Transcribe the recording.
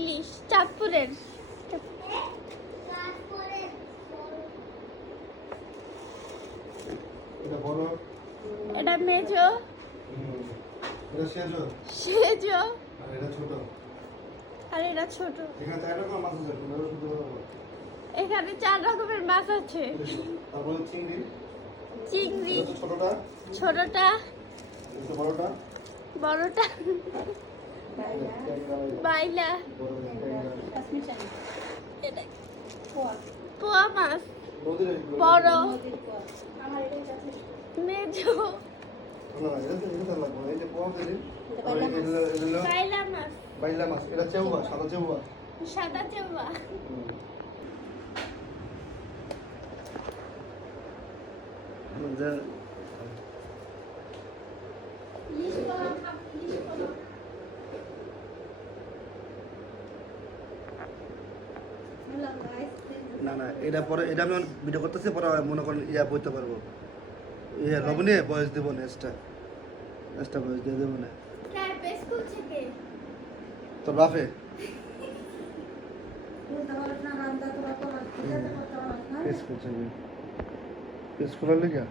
ইলিশ চাঁদপুরের। এটা বড়, এটা মেজো, এটা সেজো, সেজো, আর এটা ছোট। আর এটা ছোট। এখানে 4 রকম মাছ আছে, তোমরা শুধু এখানে 4 রকমের মাছ আছে। তারপরে চিংড়ি, চিংড়ি, এটা তো ছোটটা, ছোটটা, এটা বড়টা, বড়টা, বাইলা, এটা পোয়া মাছ, নদীর বড়, মেজো, না এটা তো এটা লাগবে, এই যে পোয়া দিন, আর এটা বাইলা মাছ, বাইলা মাছ, এটা চেউয়া, সাদা চেউয়া। সাদা চেওয়া। ইলিশ পোয়া খাবো, ইলিশ পোয়া। না না, এটা পরে এটা আমি ভিডিও করতেছি, পরে মনে করেন ইয়া বইতে পারবো, ইয়া লবণে বয়স দেবো না, এক্সট্রা বয়স দিয়ে দেবো না। হ্যাঁ, স্কুল থেকে। তো বাফে স্কুল থেকে স্কুলের লেগে